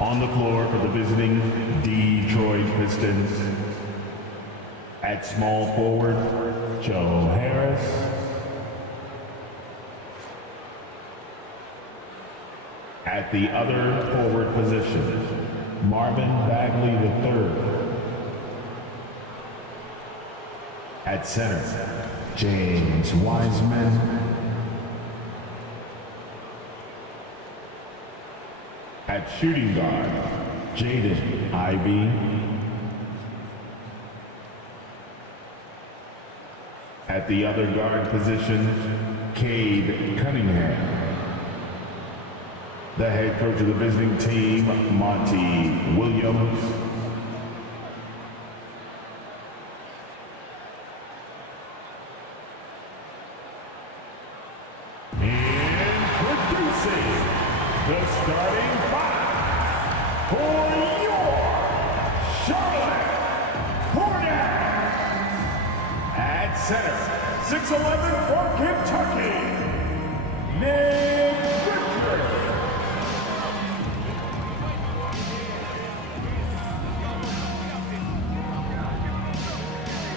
On the floor for the visiting Detroit Pistons, at small forward, Joe Harris. At the other forward position, Marvin Bagley III. At center, James Wiseman. At shooting guard, Jaden Ivey. At the other guard position, Cade Cunningham. The head coach of the visiting team, Monty Williams. Introducing the starting five for your Charlotte Hornets. At center, 6'11" from Kentucky, Nick Richards.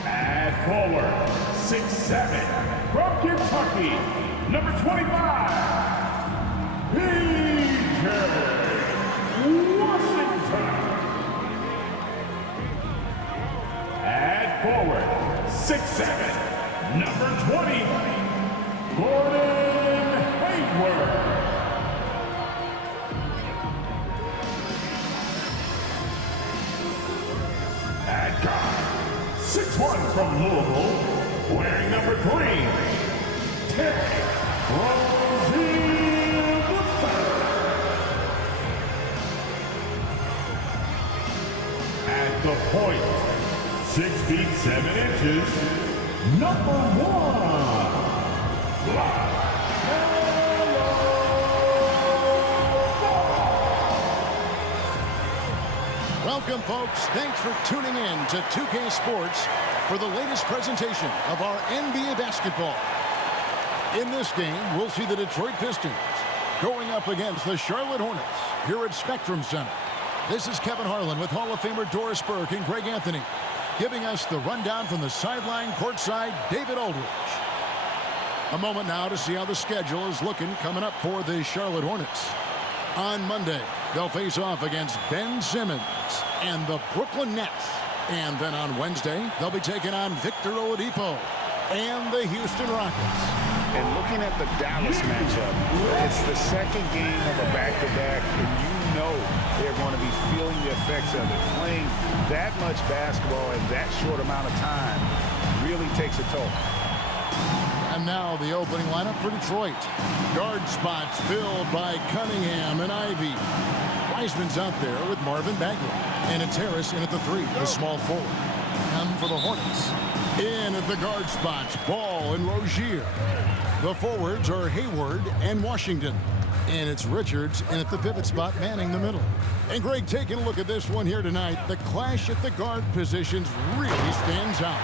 At forward, 6'7" from Kentucky, number 25. PJ Washington. At forward, 6'7", number 20, Gordon Hayward. At guard, 6'1" from Louisville, wearing number 3, Terry Rozier. At the point, 6 feet 7 inches, number 1, Welcome, folks. Thanks for tuning in to 2K Sports for the latest presentation of our NBA basketball. In this game, we'll see the Detroit Pistons going up against the Charlotte Hornets here at Spectrum Center. This is Kevin Harlan with Hall of Famer Doris Burke and Greg Anthony, giving us the rundown from the sideline courtside, David Aldridge. A moment now to see how the schedule is looking coming up for the Charlotte Hornets. On Monday, they'll face off against Ben Simmons and the Brooklyn Nets. And then on Wednesday, they'll be taking on Victor Oladipo and the Houston Rockets. And looking at the Dallas matchup, it's the second game of a back-to-back, and you know they're going to be feeling the effects of it. Playing that much basketball in that short amount of time really takes a toll. And now the opening lineup for Detroit. Guard spots filled by Cunningham and Ivey. Wiseman's out there with Marvin Bagley. And it's Harris in at the 3, the small forward. And for the Hornets, in at the guard spots, Ball and Rozier. The forwards are Hayward and Washington. And it's Richards in at the pivot spot, manning the middle. And Greg, taking a look at this one here tonight, the clash at the guard positions really stands out.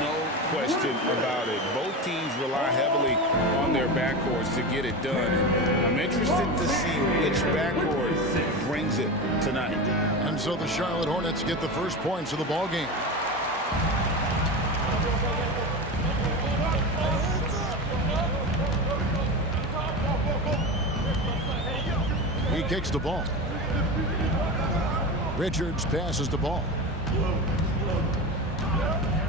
No question about it. Both teams rely heavily on their backcourts to get it done. I'm interested to see which backcourt brings it tonight. And so the Charlotte Hornets get the first points of the ball game. He kicks the ball. Richards passes the ball.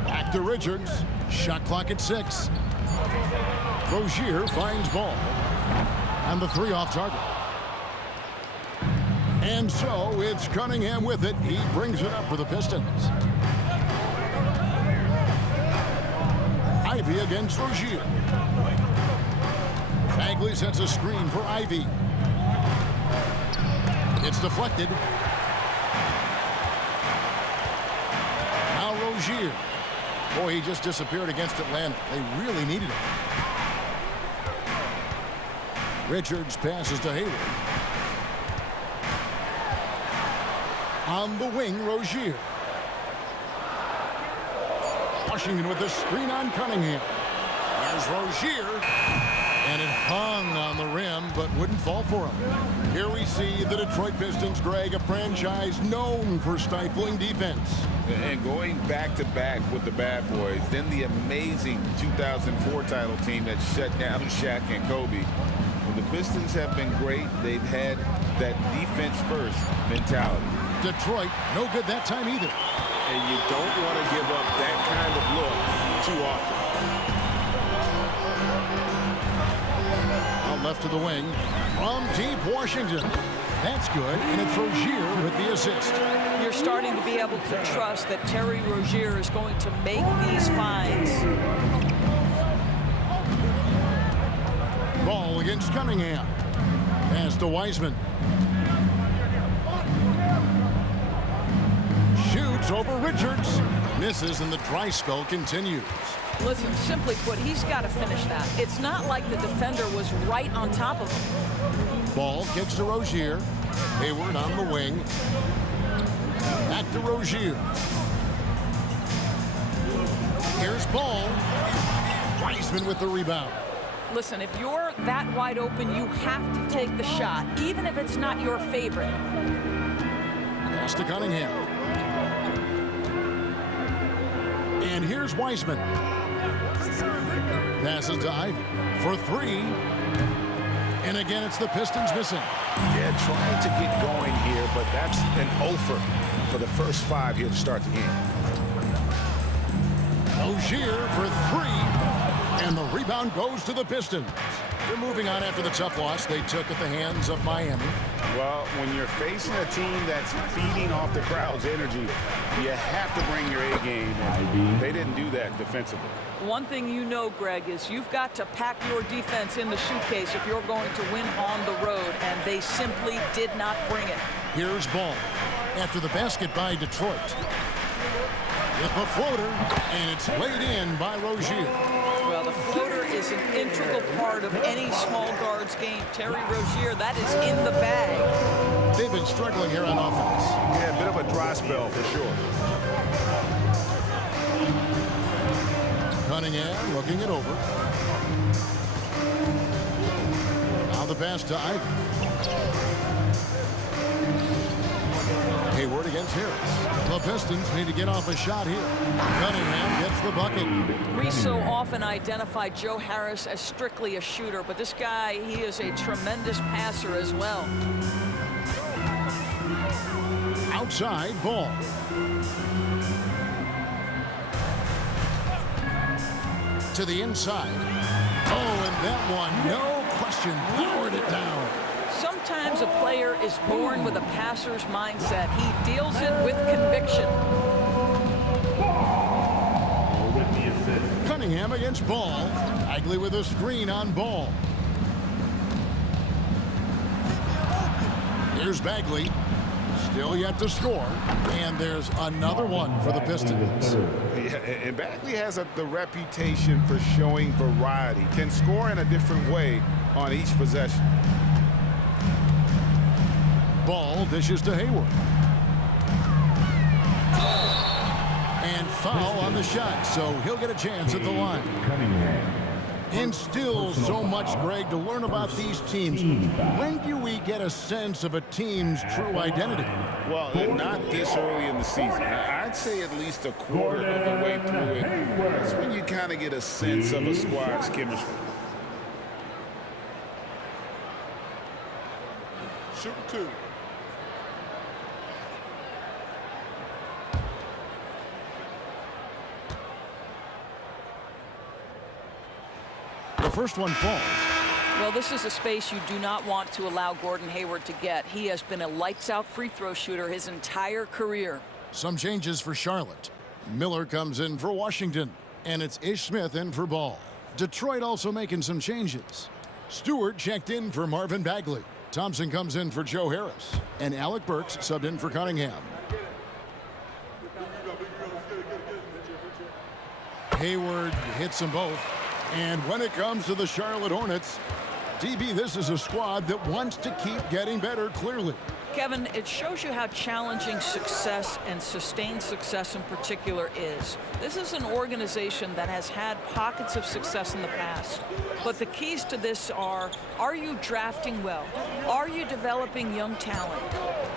Back to Richards. Shot clock at 6. Rozier finds Ball. And the 3 off target. And so it's Cunningham with it. He brings it up for the Pistons. Ivey against Rozier. Bagley sets a screen for Ivey. It's deflected. Now Rozier. Boy, he just disappeared against Atlanta. They really needed him. Richards passes to Hayward. On the wing, Rozier. Washington with the screen on Cunningham. There's Rozier. And it hung on the rim, but wouldn't fall for him. Here we see the Detroit Pistons, Greg, a franchise known for stifling defense. And going back-to-back with the bad boys, then the amazing 2004 title team that shut down Shaq and Kobe. When the Pistons have been great, they've had that defense-first mentality. Detroit, no good that time either. And you don't want to give up that kind of look too often. Out left of the wing from deep Washington. That's good, and it's Rozier with the assist. You're starting to be able to trust that Terry Rozier is going to make these finds. Ball against Cunningham. Pass to Wiseman. Shoots over Richards. Misses, and the dry spell continues. Listen, simply put, he's got to finish that. It's not like the defender was right on top of him. Ball kicks to Rozier. Hayward on the wing. Back to Rozier. Here's Ball. Wiseman with the rebound. Listen, if you're that wide open, you have to take the shot, even if it's not your favorite. Pass to Cunningham. And here's Wiseman. Passes to Ivy for three. And again, it's the Pistons missing. Yeah, trying to get going here, but that's an offer for the first 5 here to start the game. Rozier for three. And the rebound goes to the Pistons. They're moving on after the tough loss they took at the hands of Miami. Well, when you're facing a team that's feeding off the crowd's energy, you have to bring your A game, and they didn't do that defensively. One thing you know, Greg, is you've got to pack your defense in the suitcase if you're going to win on the road, and they simply did not bring it. Here's Ball after the basket by Detroit. With the floater, and it's laid in by Rozier. Well, the floater is an integral part of any small guard's game. Terry Rozier, that is in the bag. They've been struggling here on offense. Yeah, a bit of a dry spell for sure. Cunningham looking it over. Now the pass to Ivy. Hayward against Harris. The Pistons need to get off a shot here. Cunningham gets the bucket. We so often identify Joe Harris as strictly a shooter, but this guy, he is a tremendous passer as well. Outside Ball. To the inside. Oh, and that one, no question, powered it down. Sometimes a player is born with a passer's mindset. He deals it with conviction. With the assist. Cunningham against Ball. Bagley with a screen on Ball. Here's Bagley. Still yet to score. And there's another one for the Pistons. Yeah, and Bagley has the reputation for showing variety. Can score in a different way on each possession. Ball dishes to Hayward. And foul on the shot, so he'll get a chance at the line. Cunningham. And still so much, Greg, to learn about these teams. When do we get a sense of a team's true identity? Well, not this early in the season. I'd say at least a quarter of the way through it. That's when you kind of get a sense of a squad's chemistry. Shooting two. The first one falls. Well, this is a space you do not want to allow Gordon Hayward to get. He has been a lights-out free throw shooter his entire career. Some changes for Charlotte. Miller comes in for Washington, and it's Ish Smith in for Ball. Detroit also making some changes. Stewart checked in for Marvin Bagley. Thompson comes in for Joe Harris, and Alec Burks subbed in for Cunningham. Hayward hits them both. And when it comes to the Charlotte Hornets, DB, this is a squad that wants to keep getting better, clearly. Kevin, it shows you how challenging success and sustained success in particular is. This is an organization that has had pockets of success in the past, but the keys to this are you drafting well? Are you developing young talent?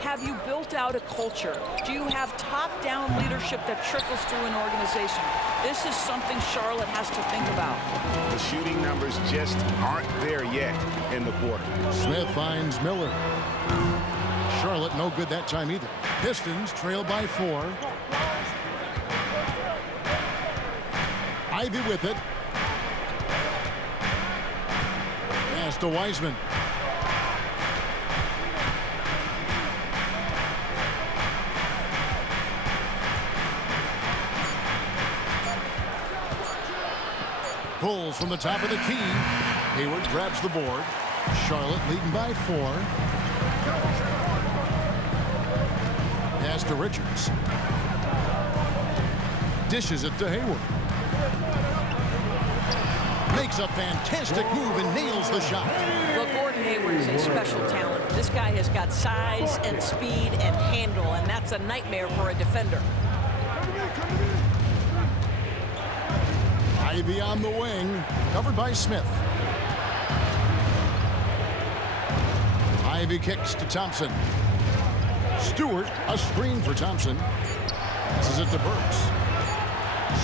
Have you built out a culture? Do you have top-down leadership that trickles through an organization? This is something Charlotte has to think about. The shooting numbers just aren't there yet in the quarter. Smith finds Miller. Charlotte no good that time either. Pistons trail by 4. Ivy with it. Pass to Wiseman. Pulls from the top of the key. Hayward grabs the board. Charlotte leading by 4. Pass to Richards. Dishes it to Hayward. Makes a fantastic move and nails the shot. Well, Gordon Hayward is a special talent. This guy has got size and speed and handle, and that's a nightmare for a defender. Ivy on the wing, covered by Smith. Ivy kicks to Thompson. Stewart, a screen for Thompson. Passes it to Burks.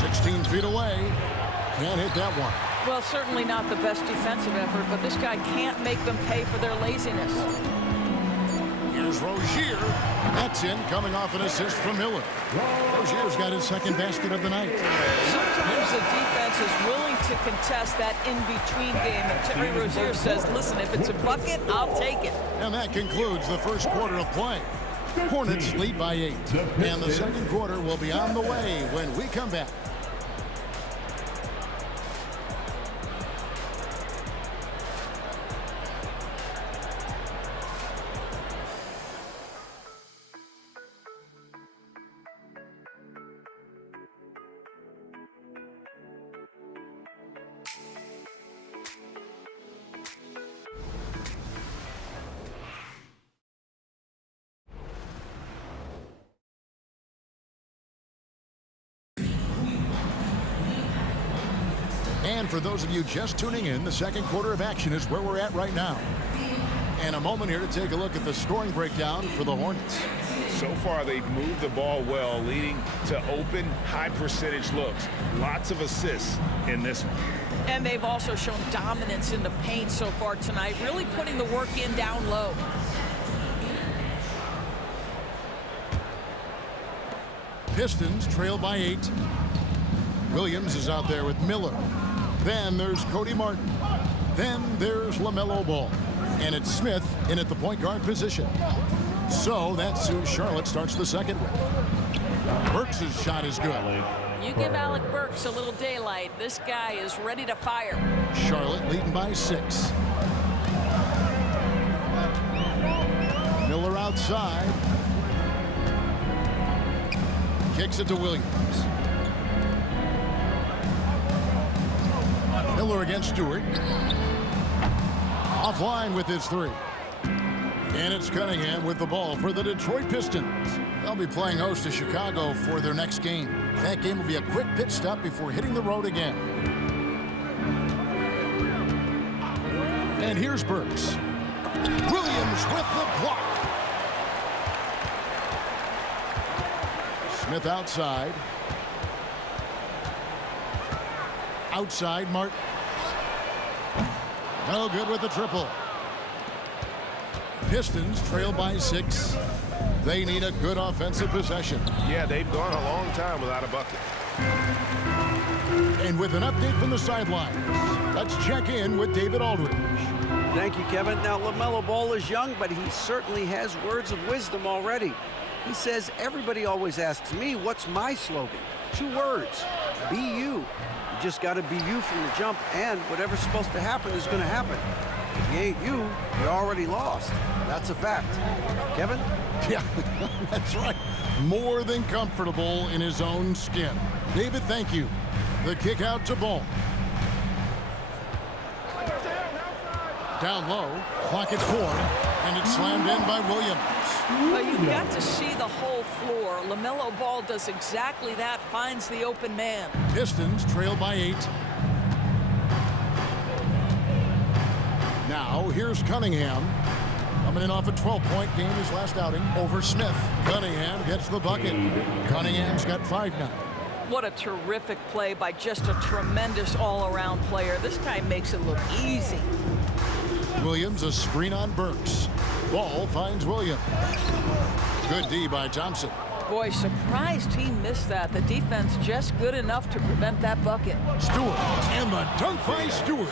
16 feet away. Can't hit that one. Well, certainly not the best defensive effort, but this guy can't make them pay for their laziness. Here's Rozier. That's in, coming off an assist from Miller. Rozier's got his second basket of the night. Sometimes the defense is willing to contest that in-between game, and Terry Rozier says, listen, if it's a bucket, I'll take it. And that concludes the first quarter of play. Hornets lead by 8. And the second quarter will be on the way when we come back. And for those of you just tuning in, the second quarter of action is where we're at right now. And a moment here to take a look at the scoring breakdown for the Hornets. So far, they've moved the ball well, leading to open, high-percentage looks. Lots of assists in this one. And they've also shown dominance in the paint so far tonight, really putting the work in down low. Pistons trail by 8. Williams is out there with Miller. Then there's Cody Martin. Then there's LaMelo Ball. And it's Smith in at the point guard position. So that's who Charlotte starts the second with. Burks' shot is good. You give Alec Burks a little daylight. This guy is ready to fire. Charlotte leading by 6. Miller outside. Kicks it to Williams. Miller against Stewart. Offline with his 3. And it's Cunningham with the ball for the Detroit Pistons. They'll be playing host to Chicago for their next game. That game will be a quick pit stop before hitting the road again. And here's Burks. Williams with the block. Smith outside. Outside, Martin. No good with the triple. Pistons trail by 6. They need a good offensive possession. Yeah, they've gone a long time without a bucket. And with an update from the sidelines, let's check in with David Aldridge. Thank you, Kevin. Now, LaMelo Ball is young, but he certainly has words of wisdom already. He says, everybody always asks me, what's my slogan? 2 words, be you. You just got to be you from the jump, and whatever's supposed to happen is going to happen. If you ain't you, you're already lost. That's a fact. Kevin? Yeah, that's right. More than comfortable in his own skin. David, thank you. The kick out to Ball. down low. Clock at 4, and it's slammed in by Williams. Well, you've got to see the whole floor. LaMelo Ball does exactly that, finds the open man. Pistons trail by 8. Now, here's Cunningham. Coming in off a 12-point game his last outing over Smith. Cunningham gets the bucket. Cunningham's got 5 now. What a terrific play by just a tremendous all-around player. This guy makes it look easy. Williams, a screen on Burks. Ball finds Williams. Good D by Thompson. Boy, surprised he missed that. The defense just good enough to prevent that bucket. Stewart, and the dunk by Stewart.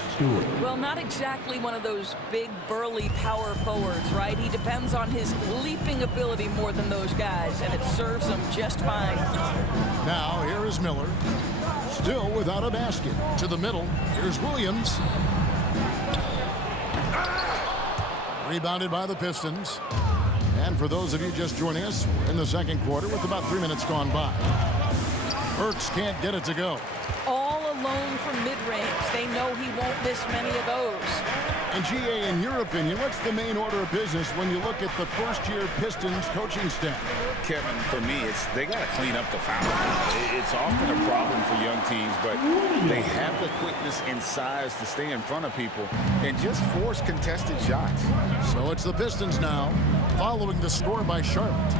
Well, not exactly one of those big, burly power forwards, right? He depends on his leaping ability more than those guys, and it serves him just fine. Now, here is Miller. Still without a basket. To the middle. Here's Williams. Rebounded by the Pistons. And for those of you just joining us, we're in the second quarter with about 3 minutes gone by. Burks can't get it to go. All alone from mid-range. They know he won't miss many of those. And GA, in your opinion, what's the main order of business when you look at the first-year Pistons coaching staff? Kevin, for me, they got to clean up the foul. It's often a problem for young teams, but they have the quickness and size to stay in front of people and just force contested shots. So it's the Pistons now, following the score by Charlotte.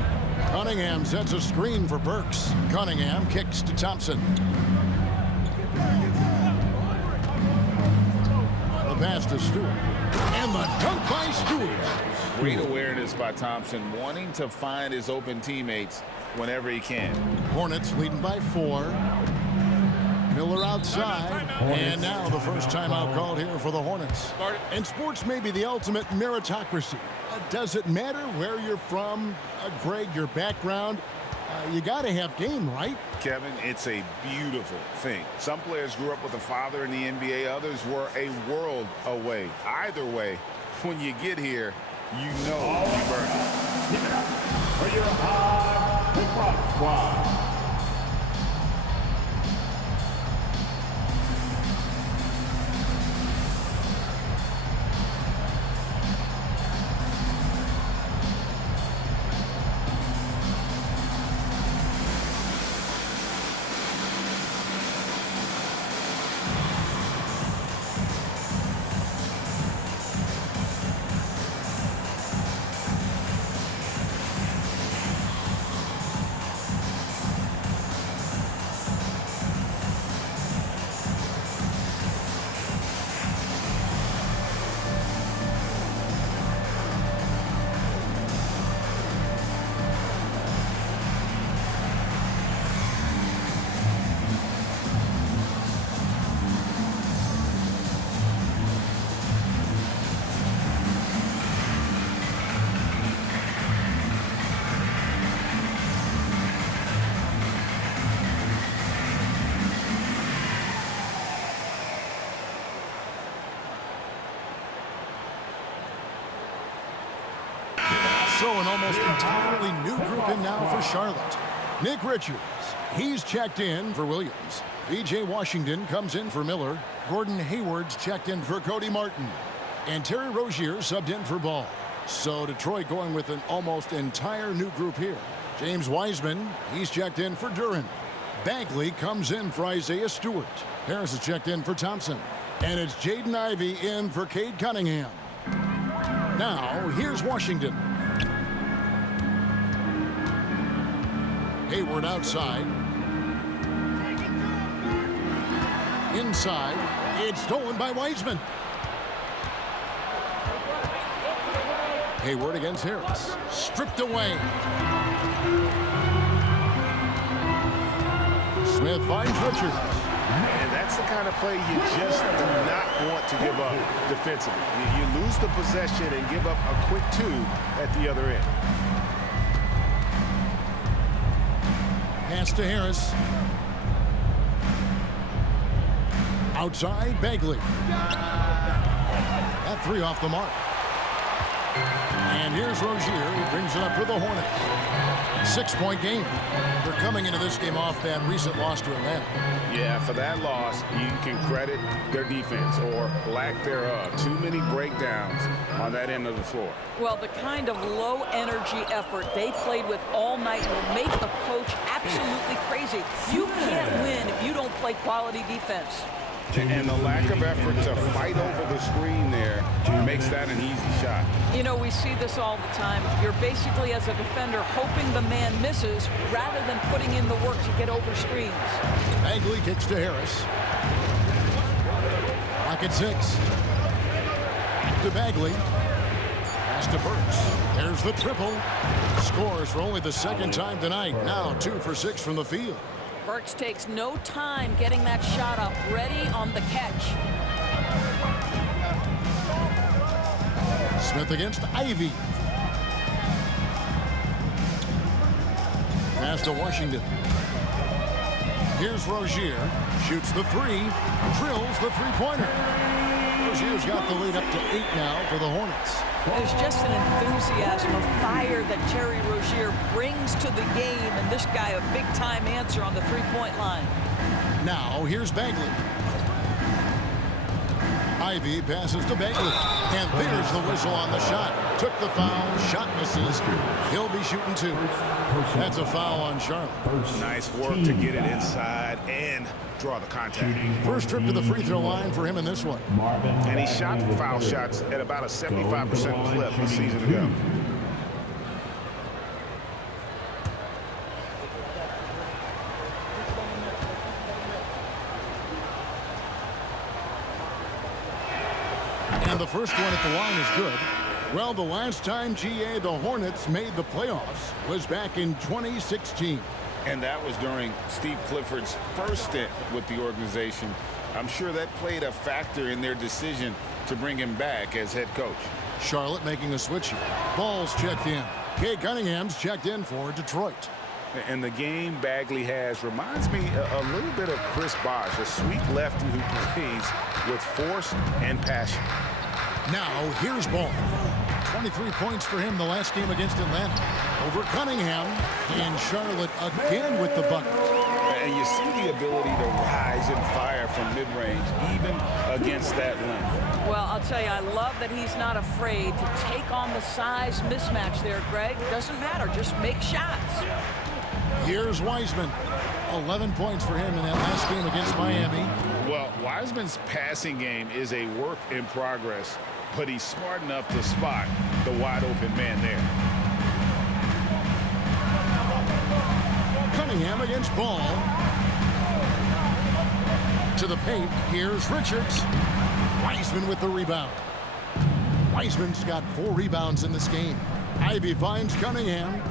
Cunningham sets a screen for Burks. Cunningham kicks to Thompson. The pass to Stewart. And the dunk by Stewart. Great awareness by Thompson, wanting to find his open teammates whenever he can. Hornets leading by 4. Miller outside. And now the first timeout called here for the Hornets. And sports may be the ultimate meritocracy. Does it matter where you're from, Greg, your background? You got to have game, right? Kevin, it's a beautiful thing. Some players grew up with a father in the NBA. Others were a world away. Either way, when you get here, you know you've earned it. Give it up for your hard hip-hop squad. So an almost entirely new group in now for Charlotte. Nick Richards, he's checked in for Williams. P.J. Washington comes in for Miller. Gordon Hayward's checked in for Cody Martin. And Terry Rozier subbed in for Ball. So Detroit going with an almost entire new group here. James Wiseman, he's checked in for Duren. Bagley comes in for Isaiah Stewart. Harris is checked in for Thompson. And it's Jaden Ivey in for Cade Cunningham. Now, here's Washington. Hayward outside. Inside. It's stolen by Wiseman. Hayward against Harris. Stripped away. Smith finds Richards. And that's the kind of play you just do not want to give up defensively. You lose the possession and give up a quick 2 at the other end. Pass to Harris. Outside, Bagley. That 3 off the mark. And here's Rozier. He brings it up for the Hornets. 6-point game. They're coming into this game off that recent loss to Atlanta. Yeah, for that loss, you can credit their defense or lack thereof. Too many breakdowns on that end of the floor. Well, the kind of low-energy effort they played with all night will make the coach absolutely crazy. You can't win if you don't play quality defense. And the lack of effort to fight over the screen there makes that an easy shot. You know, we see this all the time. You're basically, as a defender, hoping the man misses rather than putting in the work to get over screens. Bagley kicks to Harris. Clock at 6. To Bagley. Pass to Burks. There's the triple. Scores for only the second time tonight. Now 2 for 6 from the field. Burks takes no time getting that shot up, ready on the catch. Smith against Ivy. Pass to Washington. Here's Rozier. Shoots the 3. Drills the three-pointer. Rozier's got the lead up to 8 now for the Hornets. There's just an enthusiasm, a fire that Terry Rozier brings to the game, and this guy a big-time answer on the three-point line. Now here's Bagley. Ivy passes to Bagley, and there's the whistle on the shot. Took the foul, shot misses. He'll be shooting 2. That's a foul on Charlotte. Nice work to get it inside and draw the contact. First trip to the free throw line for him in this one. And he shot foul shots at about a 75% clip a season ago. And the first one at the line is good. Well, the last time GA the Hornets made the playoffs was back in 2016. And that was during Steve Clifford's first stint with the organization. I'm sure that played a factor in their decision to bring him back as head coach. Charlotte making a switch here. Ball's checked in. Kay Cunningham's checked in for Detroit. And the game Bagley has reminds me a little bit of Chris Bosh, a sweet lefty who plays with force and passion. Now here's Ball. 23 points for him the last game against Atlanta. Over Cunningham, and Charlotte again with the bucket. And you see the ability to rise and fire from mid-range, even against that length. Well, I'll tell you, I love that he's not afraid to take on the size mismatch there, Greg. Doesn't matter, just make shots. Here's Wiseman. 11 points for him in that last game against Miami. Well, Wiseman's passing game is a work in progress, but he's smart enough to spot the wide open man there. Cunningham against Ball. To the paint. Here's Richards. Wiseman with the rebound. Wiseman's got 4 rebounds in this game. Ivy finds Cunningham.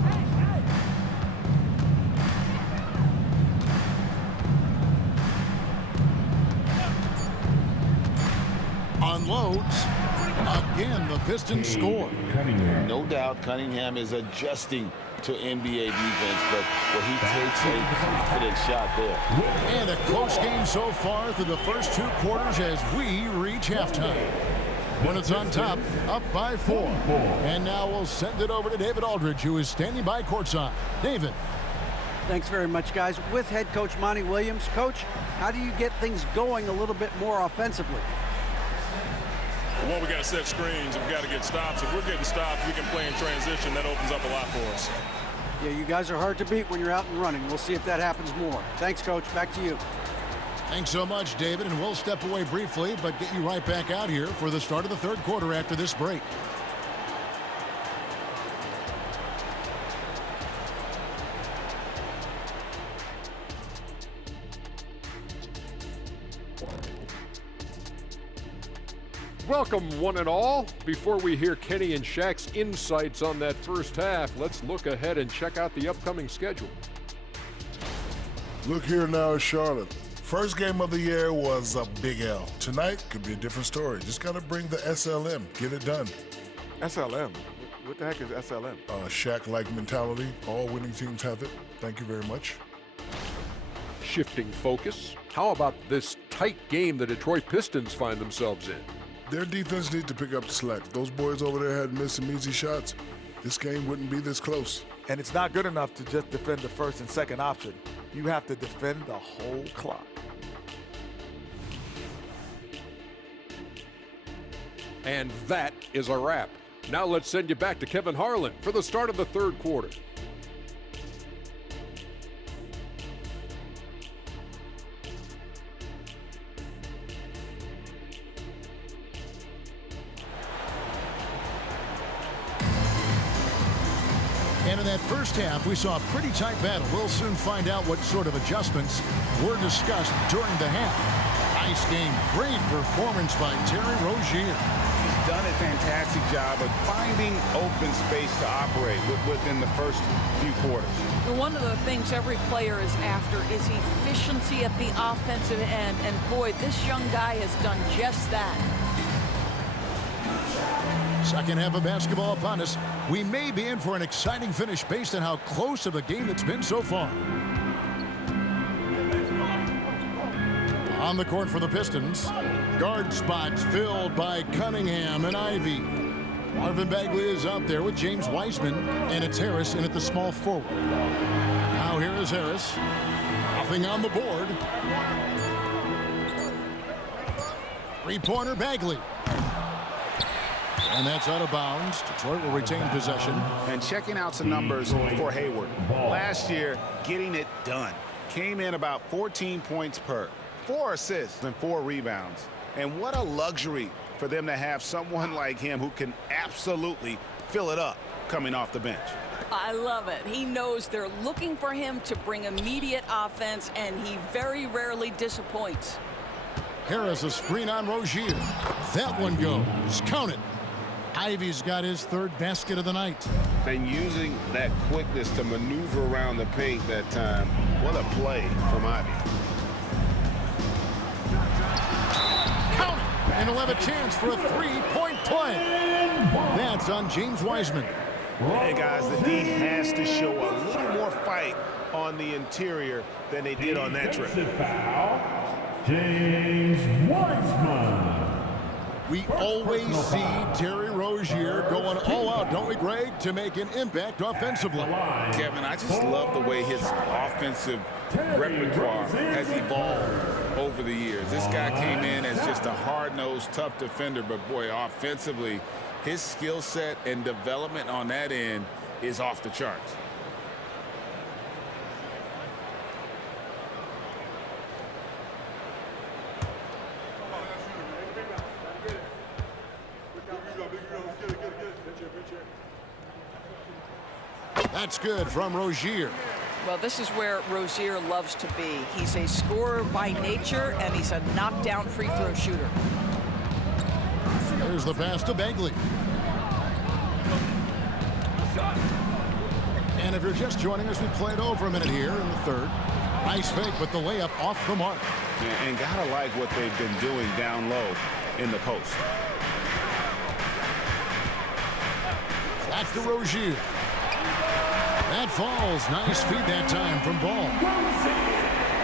Unloads. Again, the Pistons score. No doubt Cunningham is adjusting to NBA defense, but he takes a confident shot there. And a close game so far through the first 2 quarters as we reach halftime. Hornets on top, up by 4. And now we'll send it over to David Aldridge, who is standing by courtside. David. Thanks very much, guys. With head coach Monty Williams. Coach, how do you get things going a little bit more offensively? Well, we got to set screens and we got to get stops. If we're getting stops, we can play in transition. That opens up a lot for us. Yeah, you guys are hard to beat when you're out and running. We'll see if that happens more. Thanks, Coach. Back to you. Thanks so much, David, and we'll step away briefly, but get you right back out here for the start of the third quarter after this break. Welcome, one and all. Before we hear Kenny and Shaq's insights on that first half, let's look ahead and check out the upcoming schedule. Look here now at Charlotte. First game of the year was a big L. Tonight could be a different story. Just got to bring the SLM. Get it done. SLM? What the heck is SLM? Shaq-like mentality. All winning teams have it. Thank you very much. Shifting focus, how about this tight game the Detroit Pistons find themselves in? Their defense needs to pick up the slack. Those boys over there had missed some easy shots. This game wouldn't be this close. And it's not good enough to just defend the first and second option. You have to defend the whole clock. And that is a wrap. Now let's send you back to Kevin Harlan for the start of the third quarter. And in that first half, we saw a pretty tight battle. We'll soon find out what sort of adjustments were discussed during the half. Nice game. Great performance by Terry Rozier. He's done a fantastic job of finding open space to operate within the first few quarters. One of the things every player is after is efficiency at the offensive end. And boy, this young guy has done just that. Second half of basketball upon us. We may be in for an exciting finish based on how close of a game it's been so far. On the court for the Pistons, guard spots filled by Cunningham and Ivey. Marvin Bagley is out there with James Wiseman, and it's Harris in at the small forward. Now here is Harris. Nothing on the board. Three-pointer Bagley. And that's out of bounds. Detroit will retain possession. And checking out some numbers for Hayward. Last year, getting it done. Came in about 14 points per, 4 assists and 4 rebounds. And what a luxury for them to have someone like him who can absolutely fill it up coming off the bench. I love it. He knows they're looking for him to bring immediate offense, and he very rarely disappoints. Harris a screen on Rozier. That one goes. Count it. Ivey's got his third basket of the night. And using that quickness to maneuver around the paint that time. What a play from Ivey. Count it. And he'll have a chance for a three-point play. That's on James Wiseman. Hey, guys, the D has to show a little more fight on the interior than they did on that trip. James Wiseman. We always see Terry Rozier going all out, don't we, Greg, to make an impact offensively. Kevin, I just love the way his offensive repertoire has evolved over the years. This guy came in as just a hard-nosed, tough defender, but boy, offensively, his skill set and development on that end is off the charts. That's good from Rozier. Well, this is where Rozier loves to be. He's a scorer by nature, and he's a knockdown free throw shooter. Here's the pass to Bagley. And if you're just joining us, we played over a minute here in the third. Nice fake, but the layup off the mark. And gotta like what they've been doing down low in the post. Back to Rozier. That falls. Nice feed that time from Ball.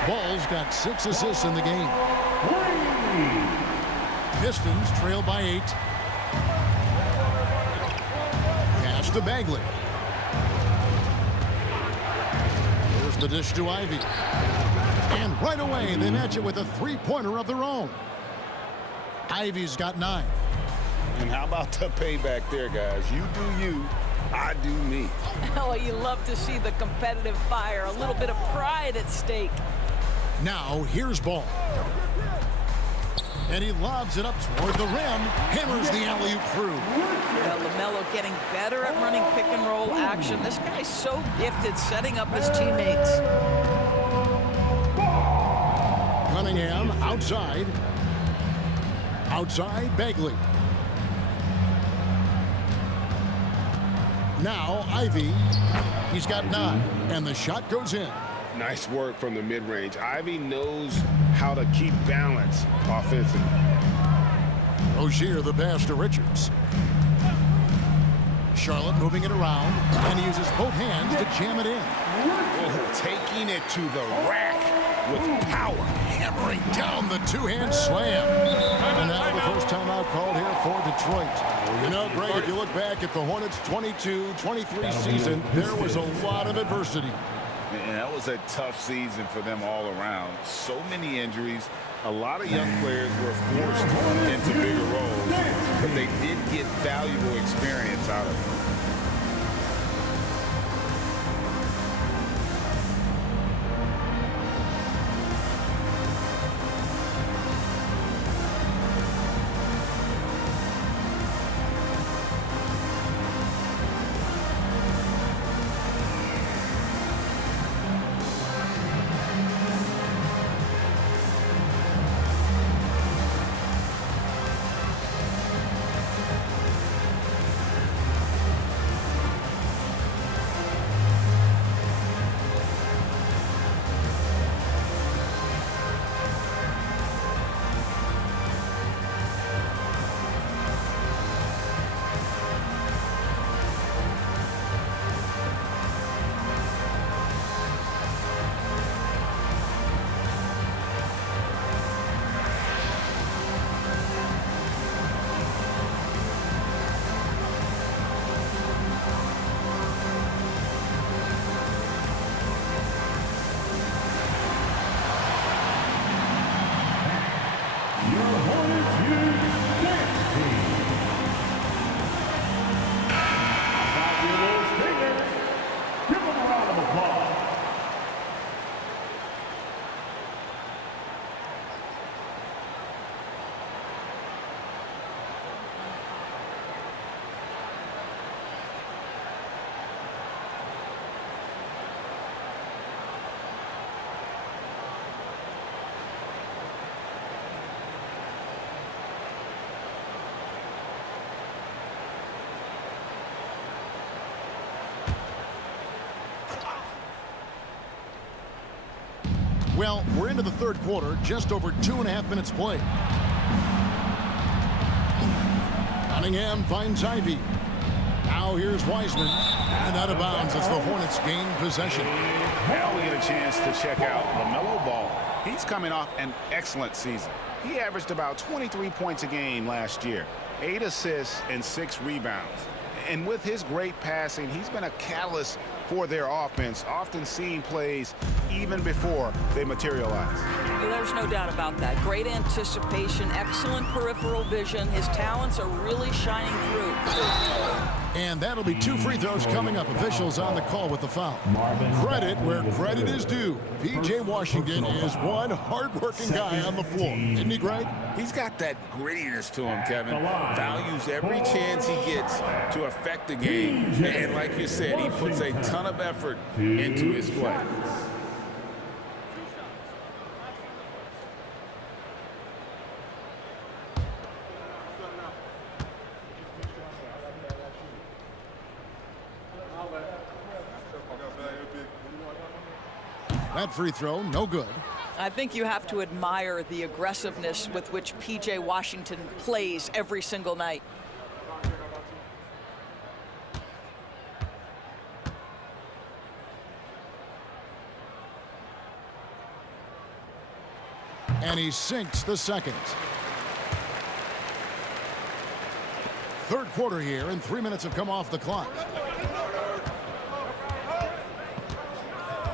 Ball's got 6 assists in the game. Pistons trail by 8. Pass to Bagley. Here's the dish to Ivey. And right away, they match it with a three-pointer of their own. Ivey's got 9. And how about the payback there, guys? You do you, I do me. Oh, you love to see the competitive fire, a little bit of pride at stake. Now, here's Ball. And he lobs it up toward the rim. Hammers the alley-oop through. Well, LaMelo getting better at running pick-and-roll action. This guy's so gifted setting up his teammates. Cunningham outside. Outside, Bagley. Now, Ivey. He's got 9, and the shot goes in. Nice work from the mid-range. Ivey knows how to keep balance offensively. Rozier the pass to Richards. Charlotte moving it around, and he uses both hands to jam it in. Oh, taking it to the rack. with power. Hammering down the two-hand slam. And now the first timeout called here for Detroit. You know, Greg, if you look back at the Hornets' 22-23 season, there was a lot of adversity. And that was a tough season for them all around. So many injuries. A lot of young players were forced into bigger roles, but they did get valuable experience out of it. Well, we're into the third quarter, just over 2.5 minutes played. Cunningham finds Ivy. Now here's Wiseman, and out of bounds as the Hornets gain possession. Now we get a chance to check out LaMelo Ball. He's coming off an excellent season. He averaged about 23 points a game last year, 8 assists and 6 rebounds. And with his great passing, he's been a catalyst for their offense, often seeing plays even before they materialize. There's no doubt about that. Great anticipation, excellent peripheral vision. His talents are really shining through. And that'll be 2 free throws coming up. Officials on the call with the foul. Credit where credit is due. P.J. Washington is one hard-working guy on the floor. Isn't he, Greg? He's got that grittiness to him, Kevin. Values every chance he gets to affect the game. And like you said, he puts a ton of effort into his play. That free throw, no good. I think you have to admire the aggressiveness with which P.J. Washington plays every single night. And he sinks the second. Third quarter here, and 3 minutes have come off the clock.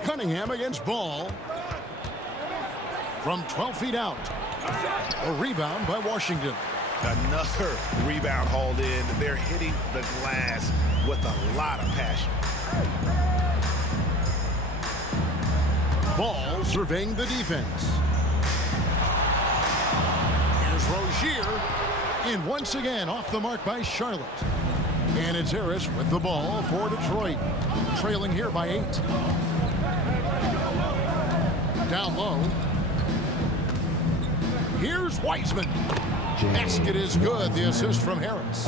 Cunningham against Ball. From 12 feet out. A rebound by Washington. Another rebound hauled in. They're hitting the glass with a lot of passion. Ball surveying the defense. Here's Rozier. And once again off the mark by Charlotte. And it's Harris with the ball for Detroit. Trailing here by 8. Down low. Here's Wiseman. Basket is good. The assist from Harris.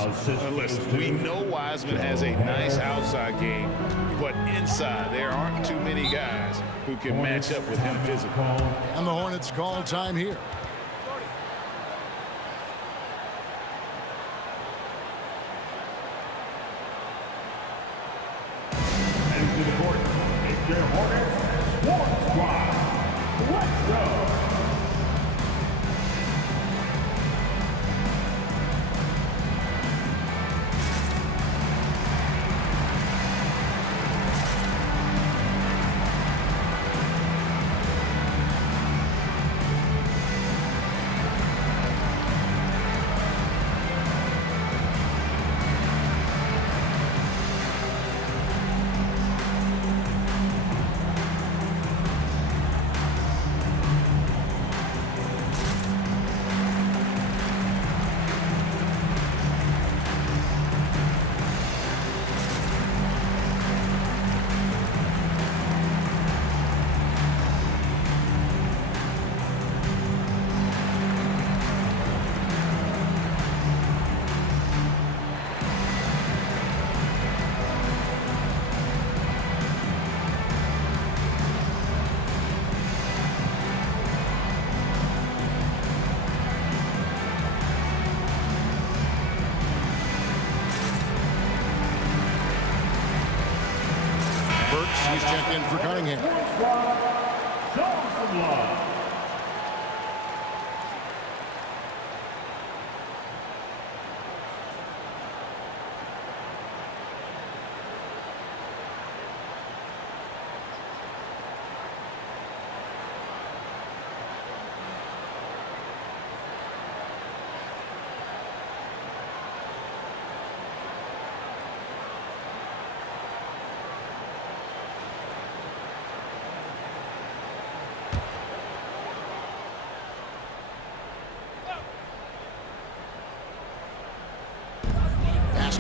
Listen, we know Wiseman has a nice outside game, but inside there aren't too many guys who can match up with him physically. And the Hornets call time here. And to the court, it's your Hornets Sports Squad. Let's go. He's checked in for Cunningham. Show him some love.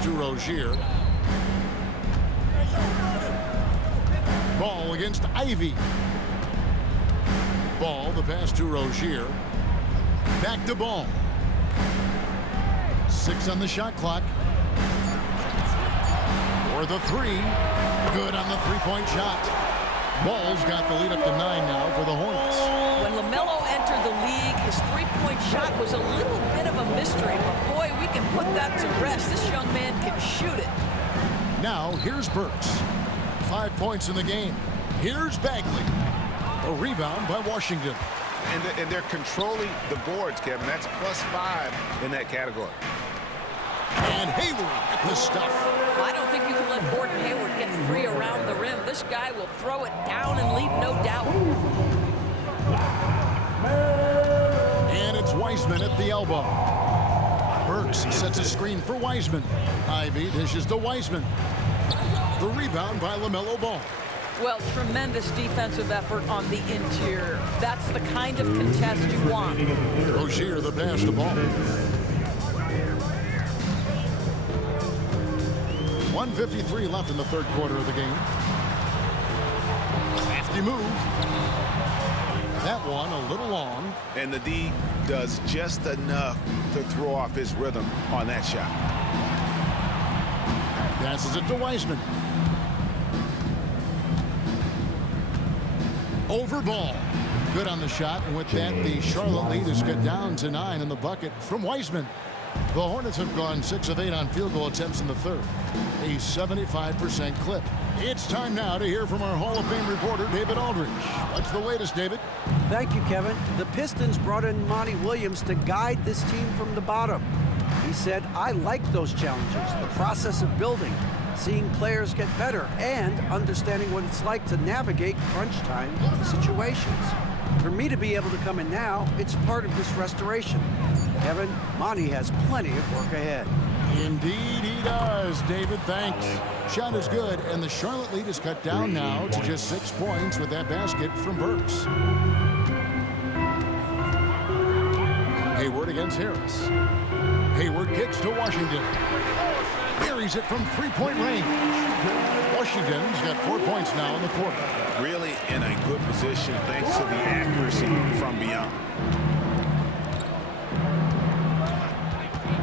To Rozier. Ball against Ivy. Ball, the pass to Rozier. Back to Ball. 6 on the shot clock. For the 3. Good on the three-point shot. Ball's got the lead up to 9 now for the Hornets. When LaMelo entered the league, his three-point shot was a little bit of a mystery, but boy, we can put that to rest. This young man can shoot it. Now, here's Burks. 5 points in the game. Here's Bagley. A rebound by Washington. And they're controlling the boards, Kevin. That's +5 in that category. And Hayward at the stuff. I don't think you can let Gordon Hayward get free around the rim. This guy will throw it down and leave no doubt. And it's Wiseman at the elbow. Burks sets a screen for Wiseman. Ivy dishes to Wiseman. The rebound by LaMelo Ball. Well, tremendous defensive effort on the interior. That's the kind of contest you want. Rozier the pass to Ball. 1:53 left in the third quarter of the game. Hefty move. That one a little long. And the D does just enough to throw off his rhythm on that shot. Passes it to Wiseman. Over Ball. Good on the shot, and with that, the Charlotte lead is cut down to 9 in the bucket from Wiseman. The Hornets have gone 6 of 8 on field goal attempts in the third. A 75% clip. It's time now to hear from our Hall of Fame reporter, David Aldridge. What's the latest, David? Thank you, Kevin. The Pistons brought in Monty Williams to guide this team from the bottom. He said, I like those challenges, the process of building, seeing players get better, and understanding what it's like to navigate crunch time situations. For me to be able to come in now, it's part of this restoration. Kevin, Monty has plenty of work ahead. Indeed he does, David. Thanks. Shot is good, and the Charlotte lead is cut down now to just 6 points with that basket from Burks. Hayward against Harris. Hayward kicks to Washington. Buries it from three-point range. Washington's got 4 points now in the quarter. Really in a good position thanks to the accuracy from beyond.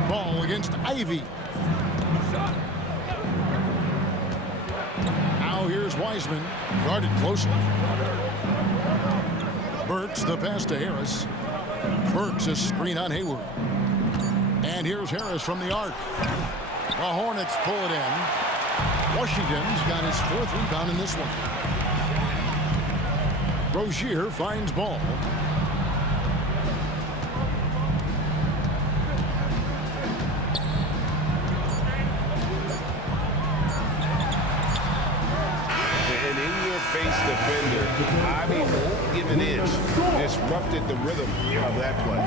Ball against Ivy. Now here's Wiseman, guarded closely. Burks the pass to Harris. Burks a screen on Hayward. And here's Harris from the arc. The Hornets pull it in. Washington's got his 4th rebound in this one. Rozier finds ball. An in-your-face defender, Ivy won't give an inch. Disrupted the rhythm of that play.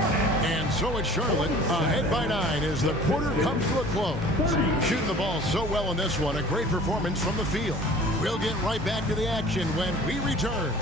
And so it's Charlotte ahead by 9 as the quarter comes to a close. Shooting the ball so well in this one. A great performance from the field. We'll get right back to the action when we return.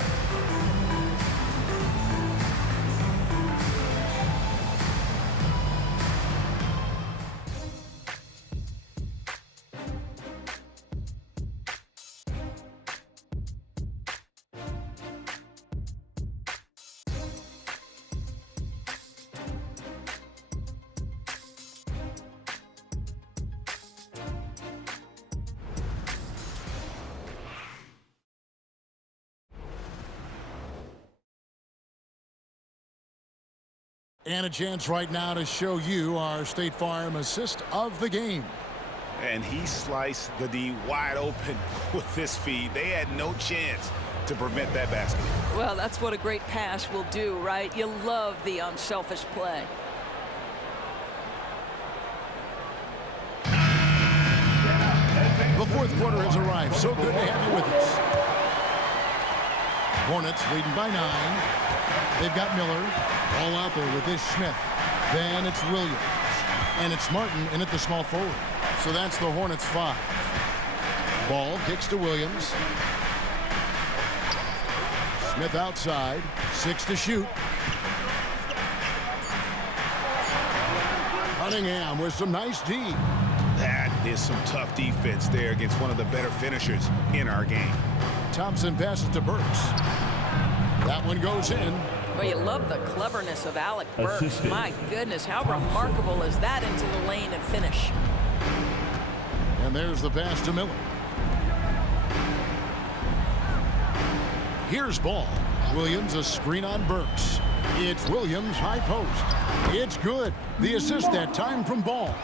And a chance right now to show you our State Farm assist of the game. And he sliced the D wide open with this feed. They had no chance to prevent that basket. Well, that's what a great pass will do, right? You love the unselfish play. The fourth quarter has arrived. So good to have you with us. Hornets leading by 9. They've got Miller all out there with this Smith. Then it's Williams. And it's Martin in at the small forward. So that's the Hornets 5. Ball kicks to Williams. Smith outside. 6 to shoot. Cunningham with some nice D. That is some tough defense there against one of the better finishers in our game. Thompson passes to Burks. That one goes in. Well, you love the cleverness of Alec Burks. My goodness, how remarkable is that into the lane and finish? And there's the pass to Miller. Here's ball. Williams a screen on Burks. It's Williams high post. It's good. The assist that time from Ball.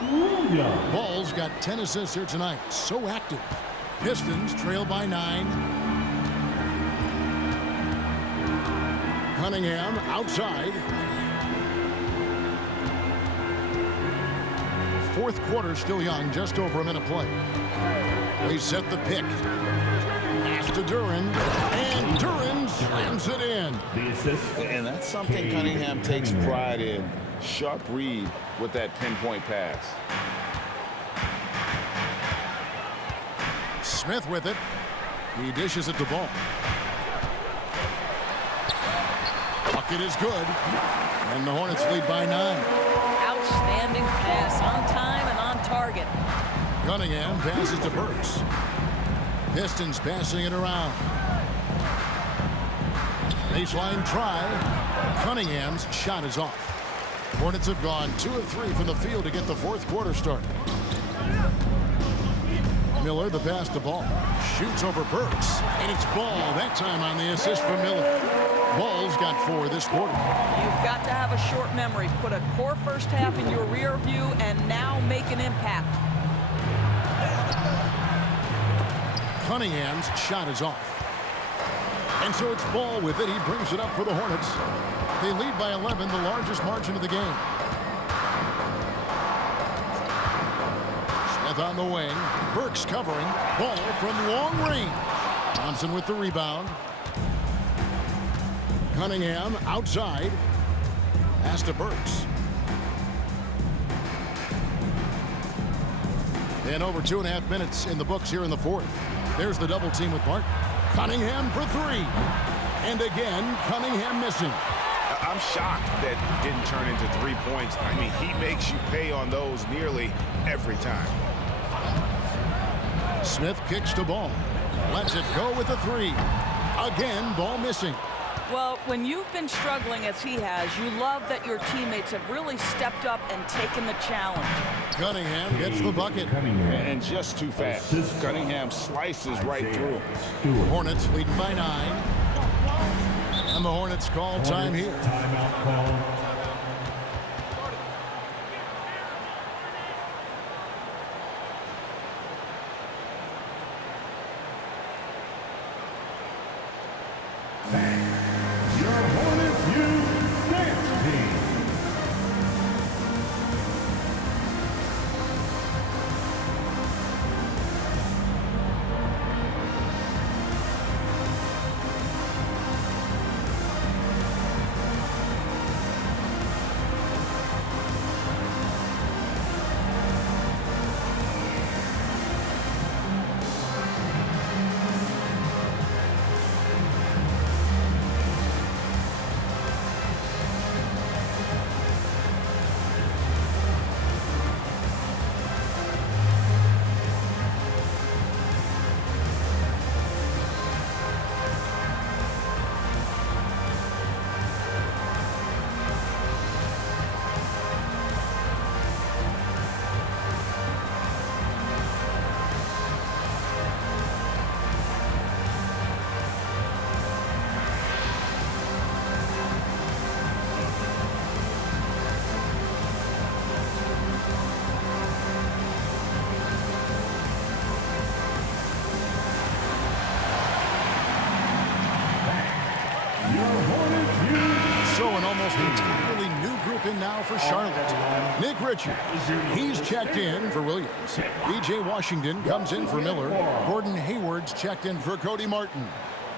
Ball's got 10 assists here tonight. So active. Pistons trail by 9. Cunningham outside. Fourth quarter still young, just over a minute play. They set the pick. Pass to Duren, and Duren slams it in. The assist. And that's something Cunningham takes pride in. Sharp read with that pinpoint pass. Smith with it. He dishes it to Ball. Bucket is good. And the Hornets lead by 9. Outstanding pass, on time and on target. Cunningham passes to Burks. Pistons passing it around. Baseline try. Cunningham's shot is off. Hornets have gone 2 of 3 from the field to get the fourth quarter started. Miller, the pass to Ball. Shoots over Burks. And it's Ball that time on the assist for Miller. Ball's got 4 this quarter. You've got to have a short memory. Put a poor first half in your rear view and now make an impact. Cunningham's shot is off. And so it's Ball with it. He brings it up for the Hornets. They lead by 11, the largest margin of the game. Smith on the wing. Burks covering. Ball from long range. Thompson with the rebound. Cunningham outside. Pass to Burks. And over 2.5 minutes in the books here in the fourth. There's the double team with Martin. Cunningham for 3. And again, Cunningham missing. I'm shocked that didn't turn into 3 points. I mean, he makes you pay on those nearly every time. Smith kicks to Ball. Lets it go with a 3. Again, Ball missing. Well, when you've been struggling as he has, you love that your teammates have really stepped up and taken the challenge. Cunningham gets the bucket. And just too fast. Cunningham slices right through. Hornets leading by 9. And the Hornets call time here. Timeout call. Hornets U dance team. So an almost entirely new group in now for Charlotte. Nick Richards, he's checked in for Williams. B.J. Washington comes in for Miller. Gordon Hayward's checked in for Cody Martin.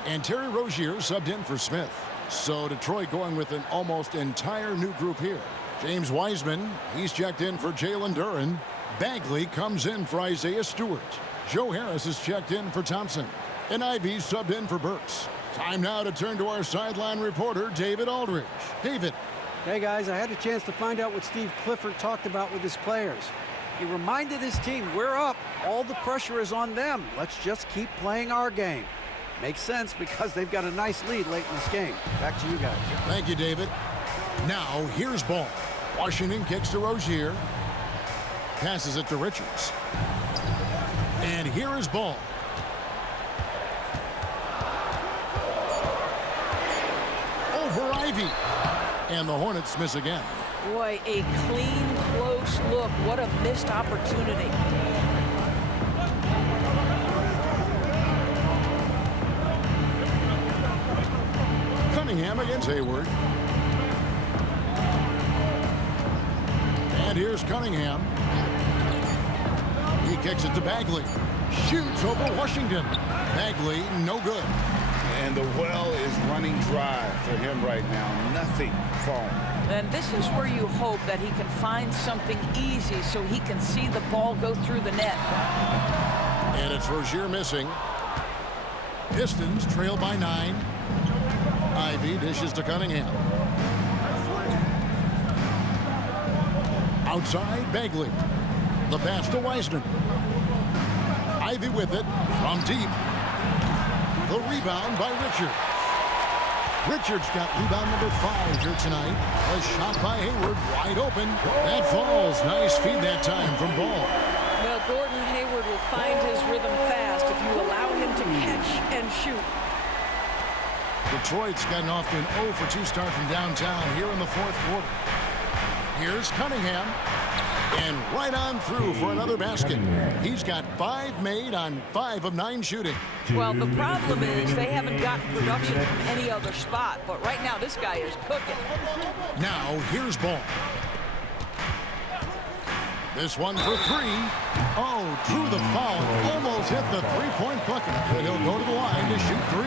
And Terry Rozier subbed in for Smith. So Detroit going with an almost entire new group here. James Wiseman, he's checked in for Jalen Duren. Bagley comes in for Isaiah Stewart. Joe Harris is checked in for Thompson. And Ivy subbed in for Burks. Time now to turn to our sideline reporter, David Aldridge. David. Hey, guys, I had a chance to find out what Steve Clifford talked about with his players. He reminded his team, we're up. All the pressure is on them. Let's just keep playing our game. Makes sense because they've got a nice lead late in this game. Back to you guys. Thank you, David. Now, here's ball. Washington kicks to Rozier. Passes it to Richards. And here is ball. Over Ivy. And the Hornets miss again. Boy, a clean, close look. What a missed opportunity. Cunningham against Hayward. And here's Cunningham. He kicks it to Bagley. Shoots over Washington. Bagley, no good. And the well is running dry for him right now. Nothing falling. And this is where you hope that he can find something easy so he can see the ball go through the net. And it's Rozier missing. Pistons trail by 9. Ivy dishes to Cunningham. Outside, Bagley. The pass to Wiseman. Ivy with it from deep. The rebound by Richards. Richards got rebound number 5 here tonight. A shot by Hayward, wide open. That falls. Nice feed that time from Ball. Well, Gordon Hayward will find his rhythm fast if you allow him to catch and shoot. Detroit's gotten off to an 0 for 2 start from downtown here in the 4th quarter. Here's Cunningham. And right on through for another basket. He's got 5 made on 5 of 9 shooting. Well, the problem is they haven't gotten production from any other spot. But right now, this guy is cooking. Now, here's Ball. This one for 3. Oh, drew the foul. Almost hit the three-point bucket. But he'll go to the line to shoot 3.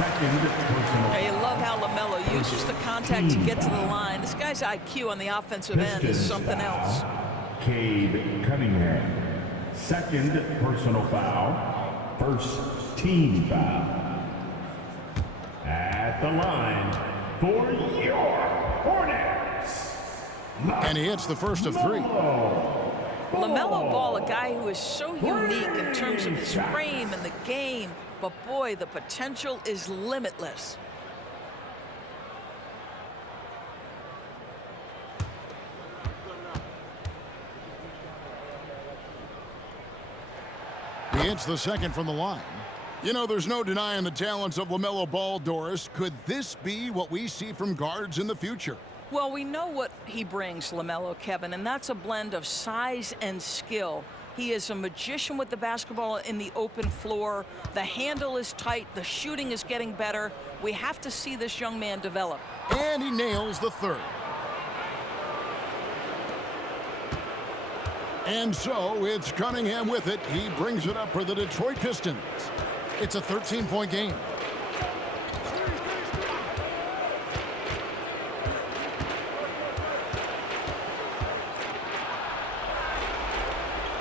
I love how LaMelo uses the contact to get to the line. This guy's IQ on the offensive end is something else. Cade Cunningham, second personal foul, first team foul. At the line for your Hornets. And he hits the first of 3. LaMelo Ball, a guy who is so unique in terms of his frame and the game. But boy, the potential is limitless. He hits the second from the line. You know, there's no denying the talents of LaMelo Ball, Doris. Could this be what we see from guards in the future? Well, we know what he brings, LaMelo, Kevin, and that's a blend of size and skill. He is a magician with the basketball in the open floor. The handle is tight. The shooting is getting better. We have to see this young man develop. And he nails the third. And so it's Cunningham with it. He brings it up for the Detroit Pistons. It's a 13-point game.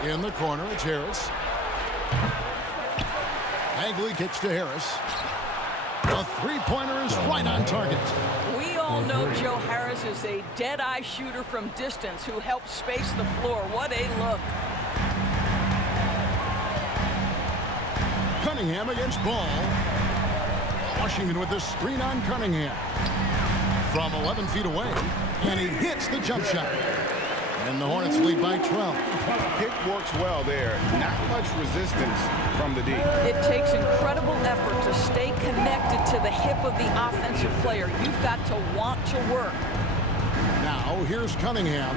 In the corner, it's Harris. Hagley kicks to Harris. A three-pointer is right on target. We all know Joe Harris is a dead-eye shooter from distance who helps space the floor. What a look. Cunningham against Ball. Washington with the screen on Cunningham. From 11 feet away. And he hits the jump shot. And the Hornets lead by 12. Pick works well there. Not much resistance from the D. It takes incredible effort to stay connected to the hip of the offensive player. You've got to want to work. Now here's Cunningham.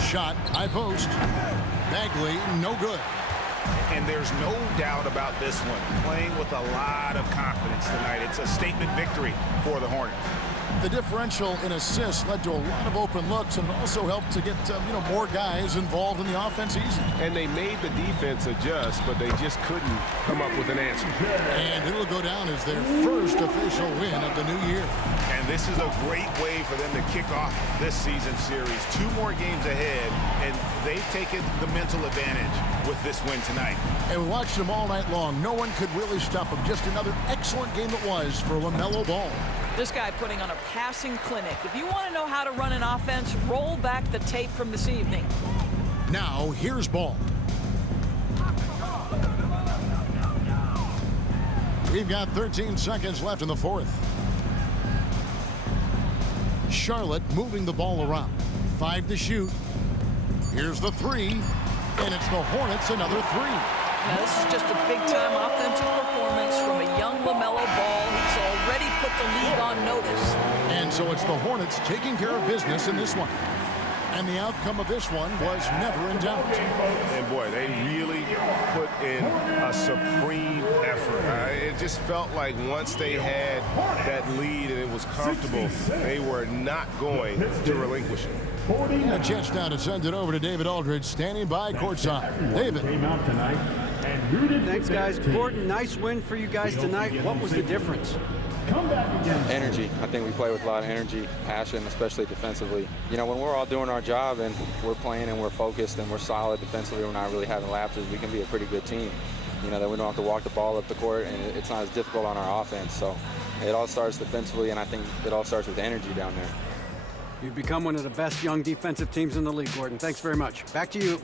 Shot, high post. Bagley, no good. And there's no doubt about this one. Playing with a lot of confidence tonight. It's a statement victory for the Hornets. The differential in assists led to a lot of open looks, and it also helped to get more guys involved in the offense easy. And they made the defense adjust, but they just couldn't come up with an answer. And it'll go down as their first official win of the new year. And this is a great way for them to kick off this season series. 2 more games ahead, and they've taken the mental advantage with this win tonight. And we watched them all night long. No one could really stop them. Just another excellent game it was for LaMelo Ball. This guy putting on a passing clinic. If you want to know how to run an offense, roll back the tape from this evening. Now, here's Ball. We've got 13 seconds left in the fourth. Charlotte moving the ball around. 5 to shoot. Here's the 3. And it's the Hornets, another 3. Now, this is just a big-time offensive performance from a young LaMelo Ball. He's already put the league on notice. And so it's the Hornets taking care of business in this one. And the outcome of this one was never in doubt. And boy, they really put in a supreme effort. It just felt like once they had that lead and it was comfortable, they were not going to relinquish it. And a chance now to send it over to David Aldridge, standing by courtside. David. Thanks, guys. Gordon, nice win for you guys tonight. What was the difference? Energy. I think we play with a lot of energy, passion, especially defensively. You know, when we're all doing our job and we're playing and we're focused and we're solid defensively, we're not really having lapses, we can be a pretty good team. You know, that we don't have to walk the ball up the court, and it's not as difficult on our offense. So it all starts defensively, and I think it all starts with energy down there. You've become one of the best young defensive teams in the league, Gordon. Thanks very much. Back to you.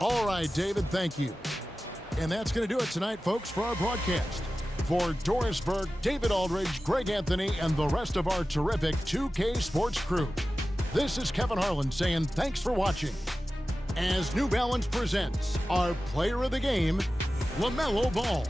All right, David, thank you. And that's going to do it tonight, folks, for our broadcast. For Doris Burke, David Aldridge, Greg Anthony, and the rest of our terrific 2K Sports crew, this is Kevin Harlan saying thanks for watching. As New Balance presents our player of the game, LaMelo Ball.